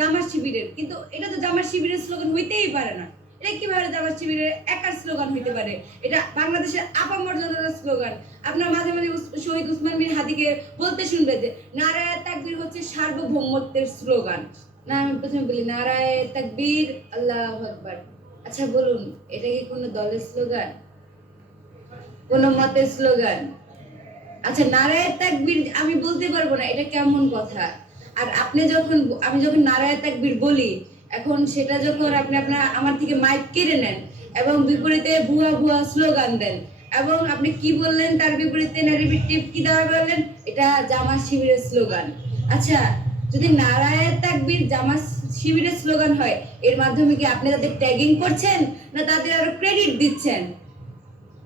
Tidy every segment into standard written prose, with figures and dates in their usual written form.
জামাত শিবিরের, কিন্তু এটা তো জামাত শিবিরের স্লোগান হইতেই পারে না। এটা কিভাবে জামাত শিবিরের একার স্লোগান হইতে পারে? এটা বাংলাদেশের আপামর জনতার স্লোগান। আপনার মাঝে মাঝে শহীদ উসমান বিন হাদিকে বলতে শুনবে যে নারায়ে তাকবীর হচ্ছে সার্বভৌমত্বের স্লোগান। না, আমি প্রথমে বলি নারায়ে তাকবীর, আল্লাহু আকবার। আচ্ছা বলুন, এটা কি কোনো দলের স্লোগান, কোনো মতের স্লোগান? আচ্ছা, নারায়ে তাকবীর আমি বলতে পারবো না, এটা কেমন কথা? আর আপনি যখন, আমি যখন নারায়ে তাকবীর বলি, এখন সেটা যখন আপনি আমার থেকে মাইক কেড়ে নেন এবং বিপরীতে ভুয়া ভুয়া স্লোগান দেন, এবং আপনি কি বললেন তার বিপরীতে নেগেটিভ কি দেওয়া বললেন, এটা জামাত শিবিরের স্লোগান। আচ্ছা, যদি নারায়ে তাকবীর জামাত শিবিরের স্লোগান হয়, এর মাধ্যমে কি আপনি তাদের ট্যাগিং করছেন না তাদের আরো ক্রেডিট দিচ্ছেন?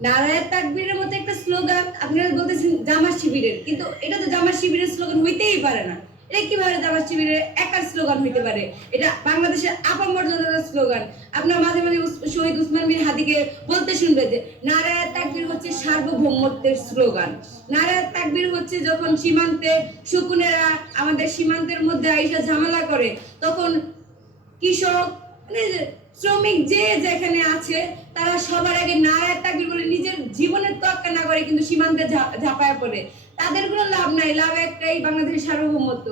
নারায়ে তাকবীরের মতো একটা স্লোগান আপনারা বলতেছেন জামাত শিবিরের, কিন্তু এটা তো জামাত শিবিরের স্লোগান হইতেই পারে না। এটা কিভাবে জামাত শিবিরের একার স্লোগান হইতে পারে? এটা বাংলাদেশের আপামর জনতার স্লোগান। আপনার মাঝে মাঝে শহীদ উসমান বিন হাদিকে বলতে শুনবে যে নারায়ে তাকবীর হচ্ছে সার্বভৌমত্বের স্লোগান। নারায়ে তাকবীর হচ্ছে যখন সীমান্তে শকুনেরা আমাদের সীমান্তের মধ্যে আইসা ঝামেলা করে, তখন কৃষক মানে শ্রমিক যে যেখানে আছে তারা সবার আগে নারায়ে তাকবীর বলে নিজের জীবনের তোয়াক্কা না করে কিন্তু সীমান্তে ঝাঁপায় পড়ে। তাদের কোনো লাভ নাই, লাভ একটাই, বাংলাদেশের সার্বভৌমত্ব।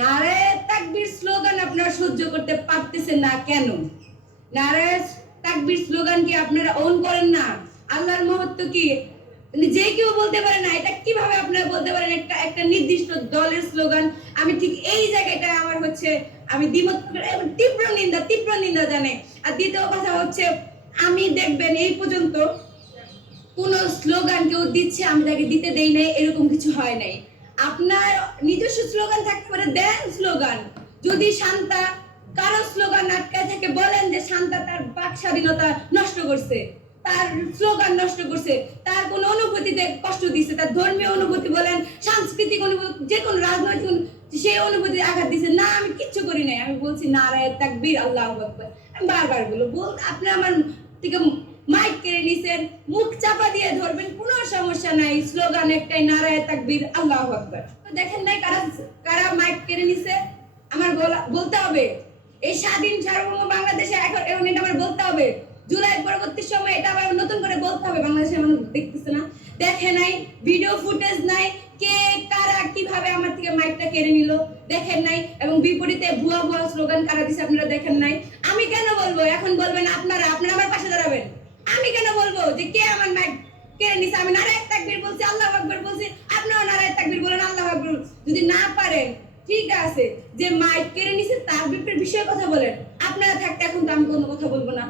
নারায়ে তাকবীর স্লোগান আপনারা সহ্য করতে পারতেছেন না কেন? নারায়ে তাকবীর স্লোগান কি আপনারা ওন করেন না? আল্লাহর মহত্ব কি যে কেউ বলতে পারে না? এটা কিভাবে আপনারা বলতে পারেন একটা নির্দিষ্ট দলের স্লোগান? আমি ঠিক এই জায়গাটা আমার হচ্ছে আমি দ্বিমত, তীব্র নিন্দা জানে। আর দ্বিতীয় কথা হচ্ছে, আমি দেখবেন এই পর্যন্ত কোন স্লোগান কেউ দিচ্ছে আমি তাকে দিতে দেই নাই, এরকম কিছু হয় নাই। আপনার নিজস্ব স্লোগান থাকতে পারে, দেন স্লোগান। যদি শান্তা কারো স্লোগান আটকায় থাকে, বলেন যে শান্তা তার বাক স্বাধীনতা নষ্ট করছে, তার স্লোগান নষ্ট করছে, তার কোন অনুভূতিতে কষ্ট দিচ্ছে, তার ধর্মীয় অনুভূতি বলেন, সাংস্কৃতিক অনুভূতি, যে কোনো রাজনৈতিক সেই অনুভূতি আঘাত দিচ্ছে, না আমি কিচ্ছু করি নাই, আমি বলছি নারায়ে তাকবীর, আল্লাহু আকবার। আমি বারবার বল আপনি আমার থেকে মাইক কেড়ে নিছেন, মুখ চাপা দিয়ে ধরবেন, কোনো সমস্যা নাই, স্লোগান একটাই, নারায়ে তাকবীর, আল্লাহু আকবার। তো দেখেন নাই কারা কারা মাইক কেড়ে নিছে? আমার বলতে হবে, এই স্বাধীন সার্বভৌম বাংলাদেশে এখন এটা আমার বলতে হবে। জুলাই পরবর্তী সময় এটা আবার নতুন করে বলতে হবে, বাংলাদেশের মানুষ দেখতেছে না, দেখে নাই, ভিডিও ফুটেজ নাই, কে কারা কিভাবে আমার থেকে মাইকটা কেড়ে নিল দেখেন নাই, এবং বিপরীতে ভুয়া ভুয়া স্লোগান কারা দিছে আপনারা দেখেন নাই। আমি কেন বলবো? এখন বলবেন আপনারা আমার পাশে দাঁড়াবেন। আমি কেন বলবো যে কে আমার মাইক কেড়ে নিছে? আমি নারায়ে তাকবীর বলছি, আল্লাহু আকবার বলছি, আপনারা নারায়ে তাকবীর বলেন, আল্লাহু আকবার। যদি না পারেন ঠিক আছে, যে মাইক কেড়ে নিছে তার বিপরীত বিষয়ে কথা বলেন। আপনারা থাকতে এখন তো আমি কোনো কথা বলবো না।